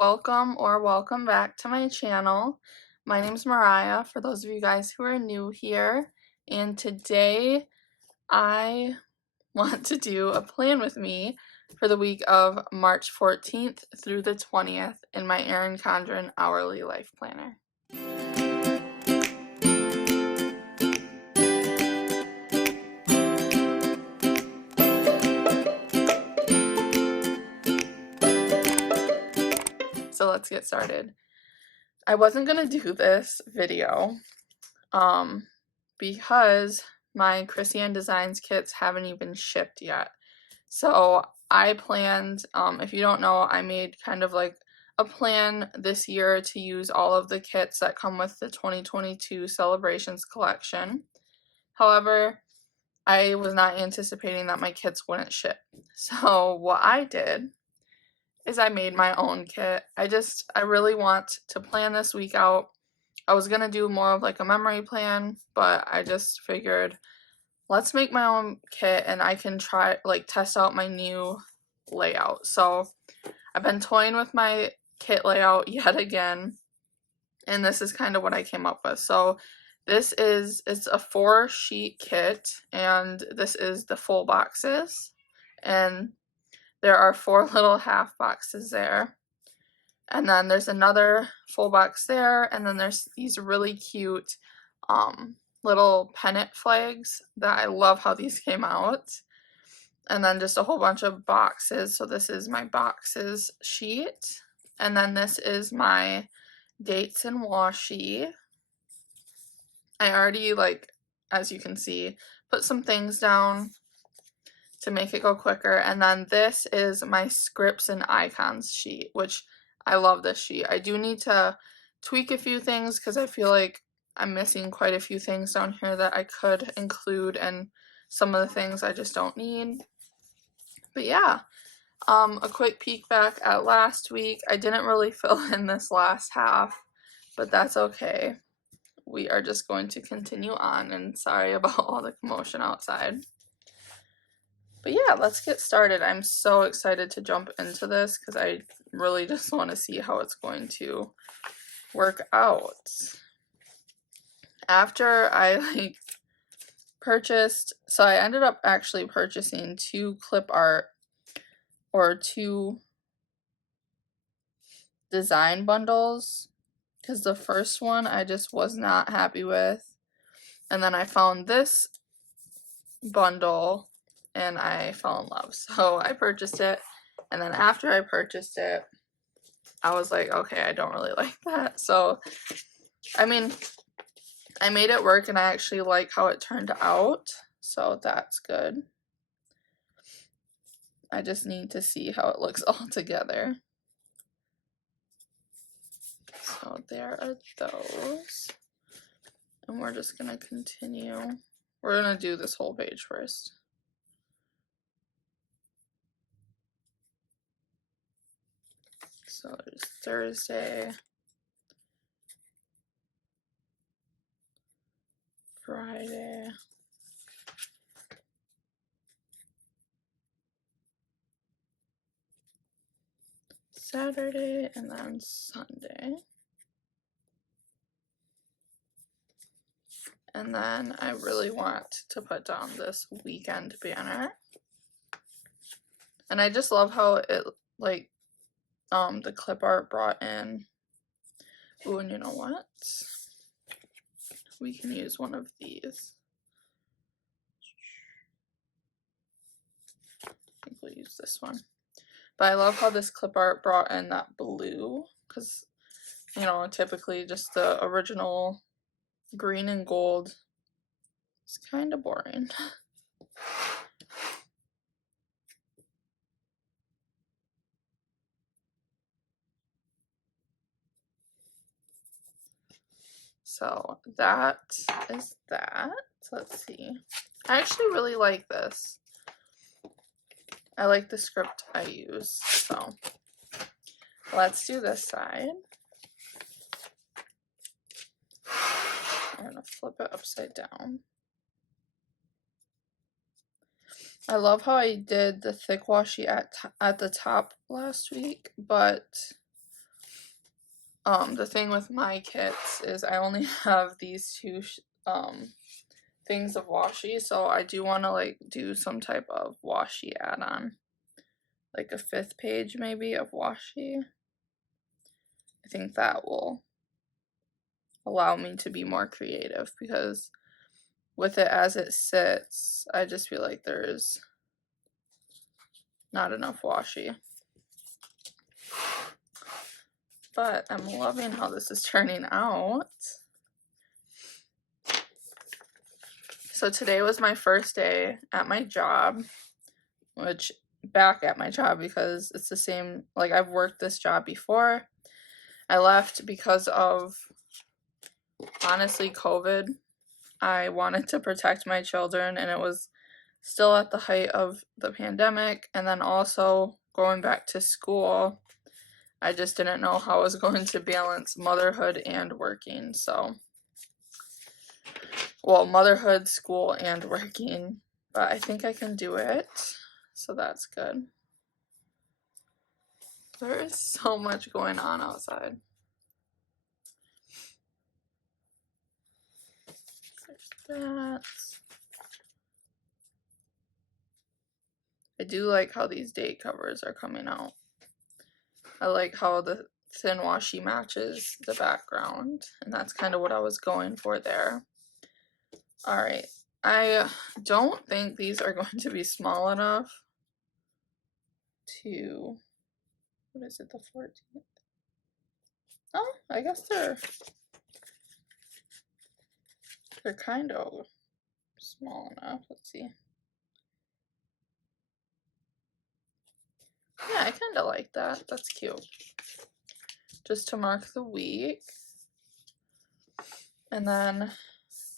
Welcome back to my channel. My name's Mariyea, for those of you guys who are new here, and today I want to do a plan with me for the week of March 14th through the 20th in my ERIN CONDREN hourly life planner. So let's get started. I wasn't gonna do this video because my Christian Designs kits haven't even shipped yet. So I planned, if you don't know, I made kind of like a plan this year to use all of the kits that come with the 2022 Celebrations collection. However, I was not anticipating that my kits wouldn't ship. So what I did is I made my own kit. I really want to plan this week out. I was gonna do more of like a memory plan, but I just figured let's make my own kit and I can try test out my new layout. So I've been toying with my kit layout yet again, and this is kind of what I came up with. So it's a 4-sheet kit, and this is the full boxes, and there are 4 little half boxes there. And then there's another full box there, and then there's these really cute little pennant flags that I love how these came out. And then just a whole bunch of boxes. So this is my boxes sheet. And then this is my dates and washi. I already, as you can see, put some things down to make it go quicker. And then this is my scripts and icons sheet, which I love this sheet. I do need to tweak a few things because I feel like I'm missing quite a few things down here that I could include, and some of the things I just don't need. But yeah, a quick peek back at last week. I didn't really fill in this last half, but that's okay. We are just going to continue on, and sorry about all the commotion outside. But yeah, let's get started. I'm so excited to jump into this because I really just want to see how it's going to work out. After I purchased, so I ended up actually purchasing 2 clip art or 2 design bundles because the first one I just was not happy with, and then I found this bundle and I fell in love, so I purchased it. And then after I purchased it, I was like, okay, I don't really like that. So I mean, I made it work and I actually like how it turned out, so that's good. I just need to see how it looks all together. So there are those, and we're just gonna continue. We're gonna do this whole page first. So there's Thursday, Friday, Saturday, and then Sunday. And then I really want to put down this weekend banner. And I just love how it, the clip art brought in. Ooh, and you know what? We can use one of these. I think we'll use this one. But I love how this clip art brought in that blue, because, you know, typically just the original green and gold is kind of boring. So that is that. Let's see. I actually really like this. I like the script I use. So let's do this side. I'm gonna flip it upside down. I love how I did the thick washi at the top last week, but The thing with my kits is I only have these two things of washi, so I do want to like do some type of washi add-on, like a 5th page maybe of washi. I think that will allow me to be more creative, because with it as it sits, I just feel like there's not enough washi. But I'm loving how this is turning out. So today was my first day at my job, which back at my job, because it's the same, like I've worked this job before. I left because of, honestly, COVID. I wanted to protect my children, and it was still at the height of the pandemic, and then also going back to school. I just didn't know how I was going to balance motherhood and working, so, well, motherhood, school, and working, but I think I can do it, so that's good. There is so much going on outside. There's that. I do like how these date covers are coming out. I like how the thin washi matches the background, and that's kind of what I was going for there. Alright, I don't think these are going to be small enough to, what is it, the 14th? Oh, I guess they're kind of small enough. Let's see. Yeah, I kind of like that. That's cute. Just to mark the week. And then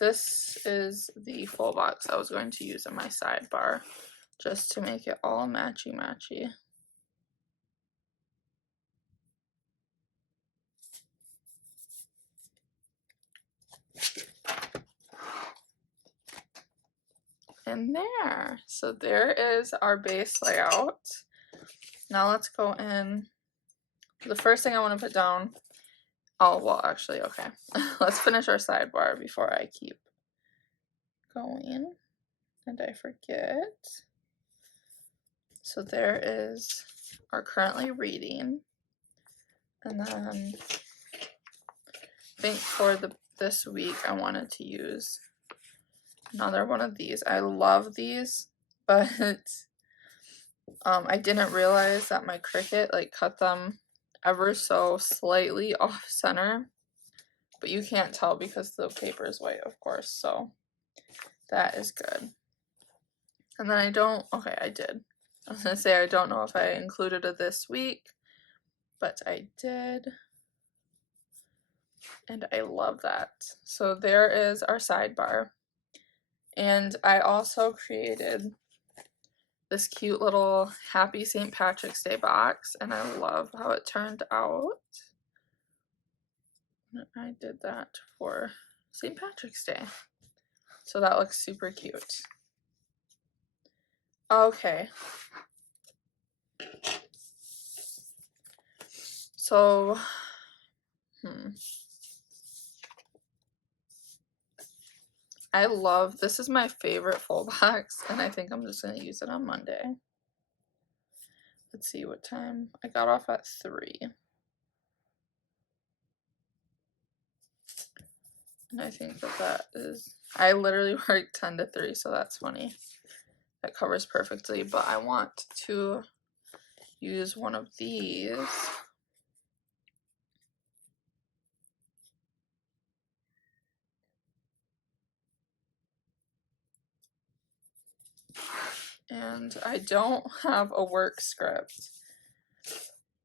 this is the full box I was going to use in my sidebar, just to make it all matchy-matchy. And there. So there is our base layout. Now let's go in. The first thing I want to put down, oh, well, actually, okay. Let's finish our sidebar before I keep going and I forget. So there is our currently reading. And then I think for this week I wanted to use another one of these. I love these, but I didn't realize that my Cricut like cut them ever so slightly off center, but you can't tell because the paper is white, of course, so that is good. And then I don't, okay, I did. I was gonna say I don't know if I included it this week, but I did. And I love that. So there is our sidebar. And I also created this cute little Happy St. Patrick's Day box, and I love how it turned out. I did that for St. Patrick's Day. So that looks super cute. Okay. So, I love, this is my favorite full box, and I think I'm just going to use it on Monday. Let's see what time. I got off at 3. And I think that is, I literally work 10 to 3, so that's funny. That covers perfectly, but I want to use one of these. And I don't have a work script,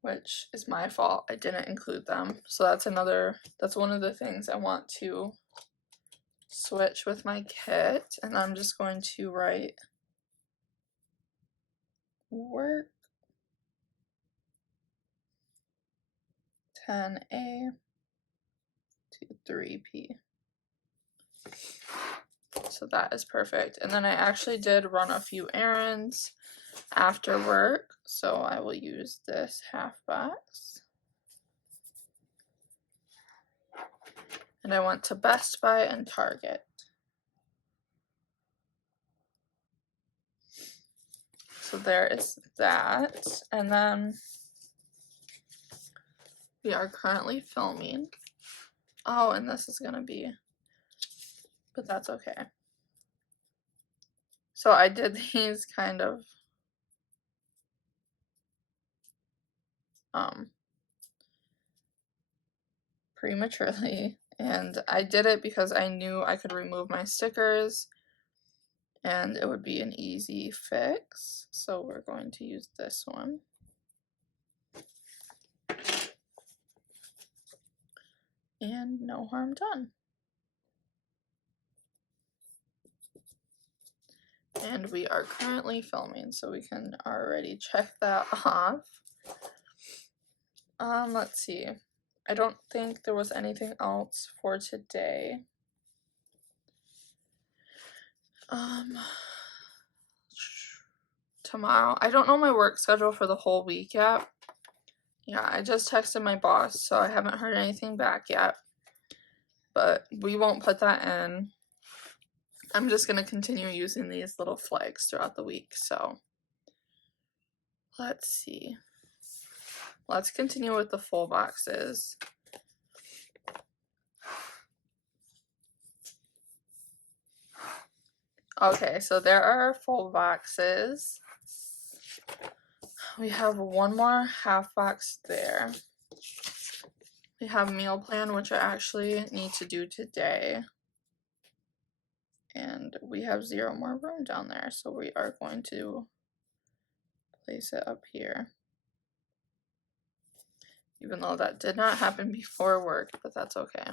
which is my fault. I didn't include them. So that's one of the things I want to switch with my kit. And I'm just going to write work 10A to 3P. So that is perfect. And then I actually did run a few errands after work, so I will use this half box. And I went to Best Buy and Target. So there is that. And then we are currently filming. Oh, and this is gonna be, but that's okay. So I did these kind of prematurely, and I did it because I knew I could remove my stickers and it would be an easy fix. So we're going to use this one. And no harm done. And we are currently filming, so we can already check that off. Let's see. I don't think there was anything else for today. Tomorrow, I don't know my work schedule for the whole week yet. Yeah, I just texted my boss, so I haven't heard anything back yet. But we won't put that in. I'm just going to continue using these little flags throughout the week, so let's see. Let's continue with the full boxes. Okay, so there are full boxes. We have one more half box there. We have meal plan, which I actually need to do today. And we have 0 more room down there, so we are going to place it up here. Even though that did not happen before work, but that's okay.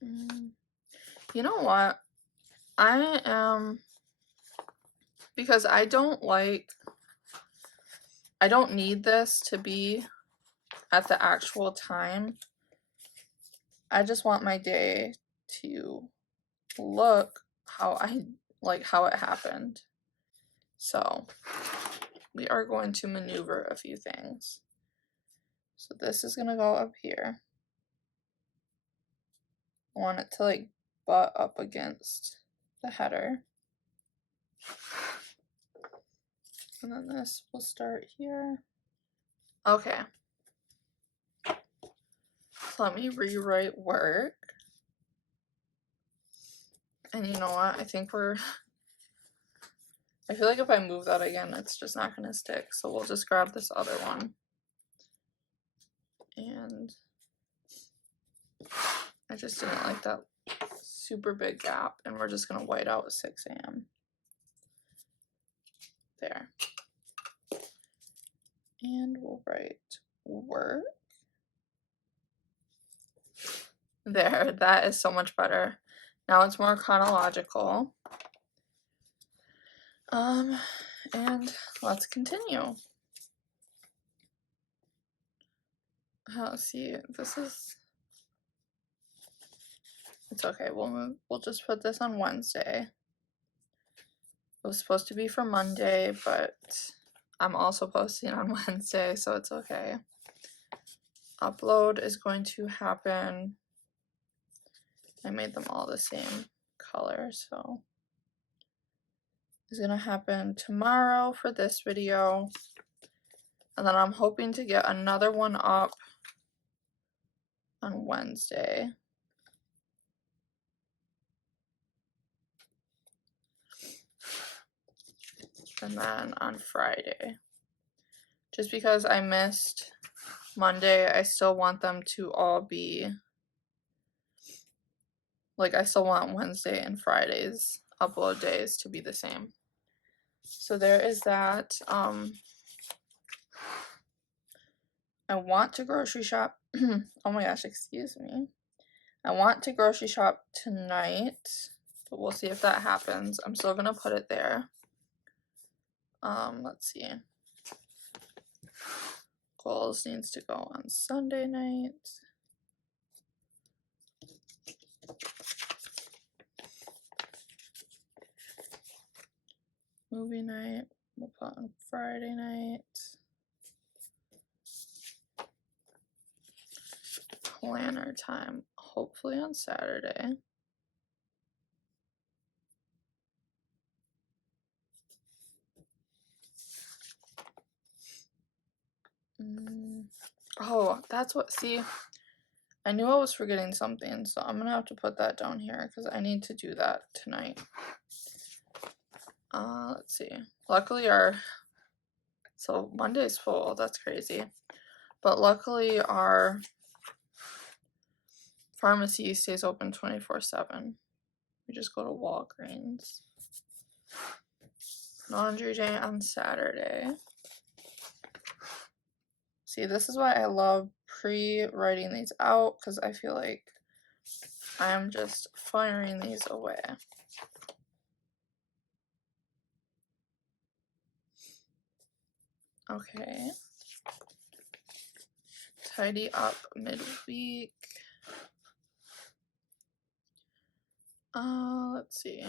You know what? I am, because I don't need this to be at the actual time. I just want my day to look how it happened. So we are going to maneuver a few things. So this is gonna go up here. I want it to like butt up against the header. And then this will start here. Okay. So let me rewrite work. And you know what? I feel like if I move that again, it's just not gonna stick. So we'll just grab this other one. And I just didn't like that super big gap. And we're just gonna white out 6 a.m. There. And we'll write work. There, that is so much better. Now it's more chronological. And let's continue. Let's see, it's okay, we'll just put this on Wednesday. It was supposed to be for Monday, but I'm also posting on Wednesday, so it's okay. Upload is going to happen. I made them all the same color, so it's gonna happen tomorrow for this video. And then I'm hoping to get another one up on Wednesday. And then on Friday. Just because I missed Monday, I still want them to all be, like, I still want Wednesday and Friday's upload days to be the same. So there is that. I want to grocery shop. Oh my gosh, excuse me. I want to grocery shop tonight, but we'll see if that happens. I'm still gonna put it there. Let's see. Goals needs to go on Sunday night. Movie night, we'll put on Friday night. planner time, hopefully on Saturday. Oh, that's what, see, I knew I was forgetting something, so I'm gonna have to put that down here because I need to do that tonight. Let's see. Luckily so Monday's full, that's crazy. But luckily our pharmacy stays open 24/7. We just go to Walgreens. Laundry day on Saturday. See, this is why I love pre-writing these out, because I feel like I'm just firing these away. Okay. Tidy up midweek. Let's see.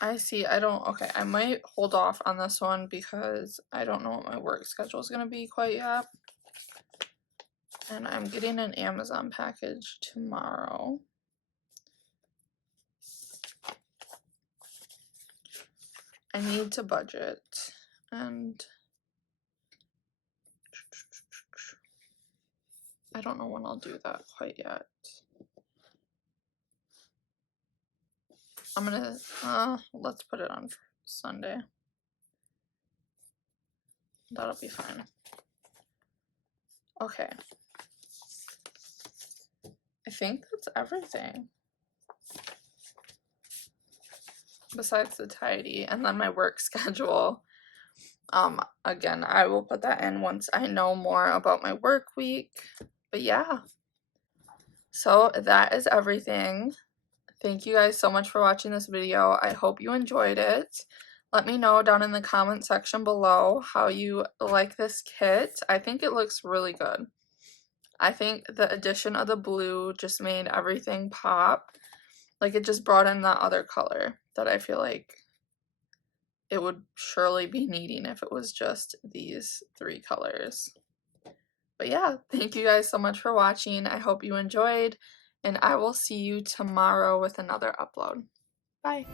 I see, okay, I might hold off on this one because I don't know what my work schedule is going to be quite yet. And I'm getting an Amazon package tomorrow. I need to budget, and I don't know when I'll do that quite yet. I'm gonna, let's put it on for Sunday. That'll be fine. Okay. I think that's everything. Besides the tidy, and then my work schedule. Again, I will put that in once I know more about my work week. But yeah. So that is everything. Thank you guys so much for watching this video. I hope you enjoyed it. Let me know down in the comment section below how you like this kit. I think it looks really good. I think the addition of the blue just made everything pop. Like, it just brought in that other color that I feel like it would surely be needing if it was just these three colors. But yeah, thank you guys so much for watching. I hope you enjoyed, and I will see you tomorrow with another upload. Bye.